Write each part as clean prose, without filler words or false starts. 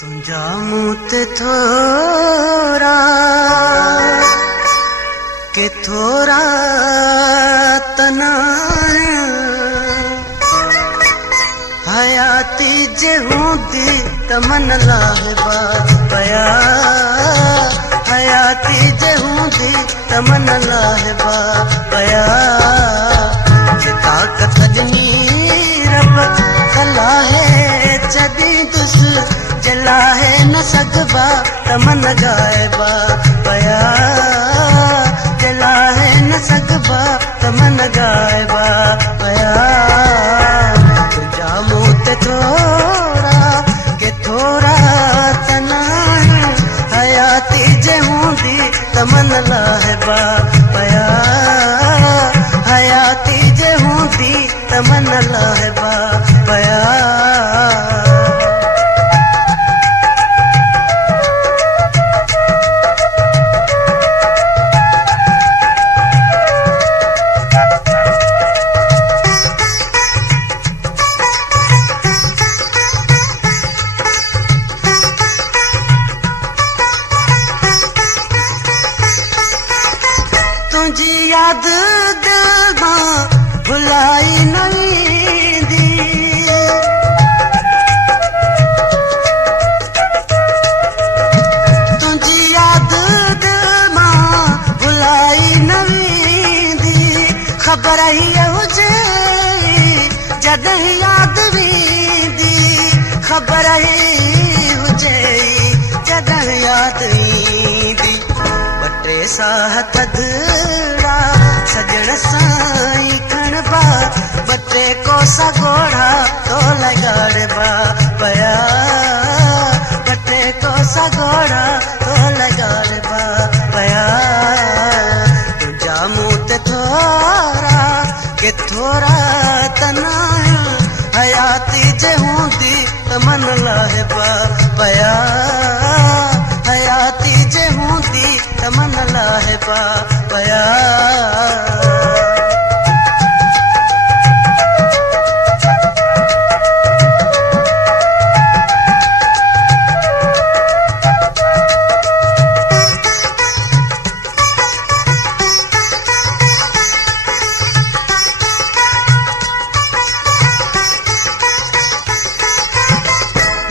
तुझा मूत थोरा के थोरा तना हयाती जे हूंदी तमन लाहिबा पया हयाती जे हूंदी तमन लाहिबा पया ताकत ॾिनी रब कला है जदी दुस जला है न सगबा तमन गायबा पया जला है न सगबा तमन गायबा पया तुझा मूत थोरा के थोरा तना हयाती जे हूंदी तमन लाहिबा पया हयाती जे हूंदी तमन लाहिबा पया तुझी याद दिल मां भुलाई न वेंदी तुझी याद दिल मां भुलाई न वेंदी ख़बर ही हुजे जॾहिं याद वेंदी ख़बर ही हुजे जॾहिं याद ईंदी टे साह थधड़ा सजण साई खणबा बटे कोसा घोड़ा तो लगाड़बा पया बटे कोसा घोड़ा तो लगाड़बा पया तुझा मूत थोरा के थोरा तना हयाती जे हूंदी तमन लाहिबा पया हयाती जे हूंदी तमन लाहिबा पया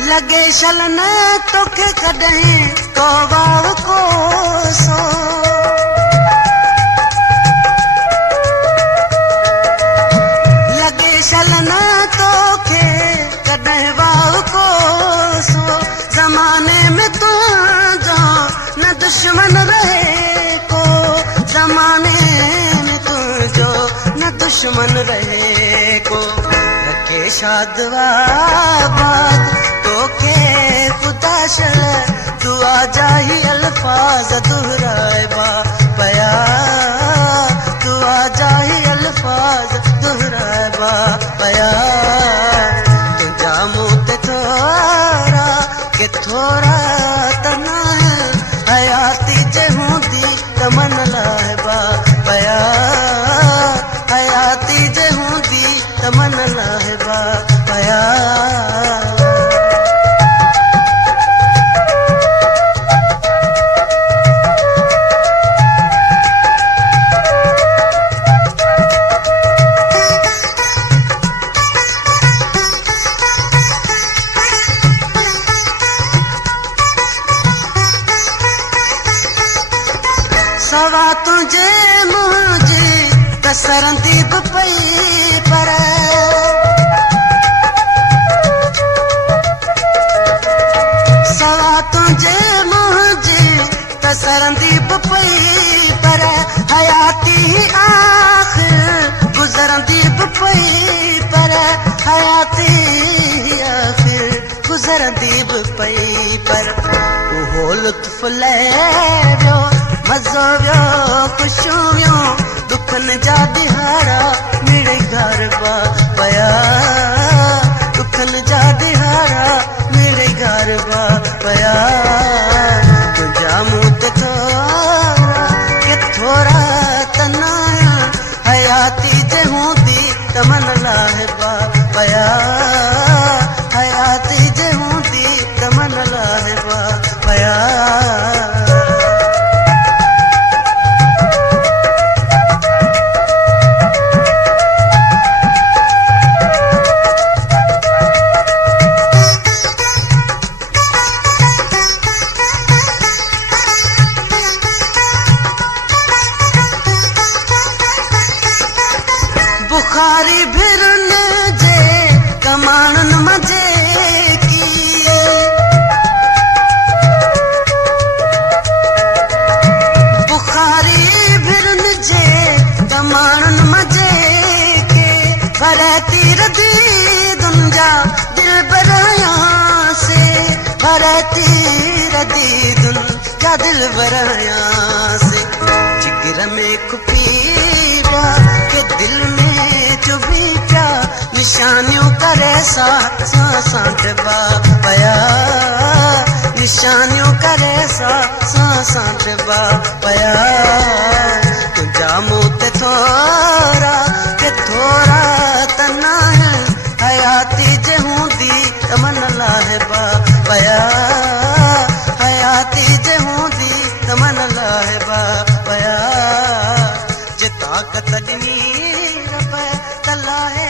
लगे शल न तोखे कॾहिं को वाव कोसो लगे शल न तोखे कॾहिं वाव कोसो ज़माने में तुंहिंजो न दुश्मन रहे को ज़माने में तुंहिंजो न दुश्मन रहे को रखे शादवा बात तोखे खुदा शल दुआ जाही अल्फाज दोहराइबा पया दुआ जाही अल्फाज दोहराइबा पया तुझा मूत थोरा के थोरा तना हयाती जे हूंदी तमन लाहिबा पया हयाती जे हूंदी तमन लाहिबा पया सवा तुझे मुझे कसरंदी पई पर सवा तुझे मुझे कसरंदी पई पर हयाती आखिर गुजरंदी पई पर हयाती आखिर गुजरंदी पई पर उहो लुत्फ ले वियो मज़ो वियो ख़ुशियूं वियो दुखनि जा दिहाड़ा मिड़े गरबा पया दुखनि जा दिहाड़ा मिड़े गरबा पया तुझा मूत थोरा के थोरा तना हयाती जे हूंदी तमन लाहिबा पया हयाती जे हूंदी तमन लाहिबा दिल बराया से जिगर में खुफी बा के दिल में चुभी क्या निशानियों करे साथ सांस बा पया निशानियों करे सांस बा पया तुझा मुँह ते थोरा के थोरा तना है हयाती जे हूंदी तमन लाहिबा पया हयाती जे हूंदी तमन लाहिबा पया जे ताकत ॾिनी रब त लाहे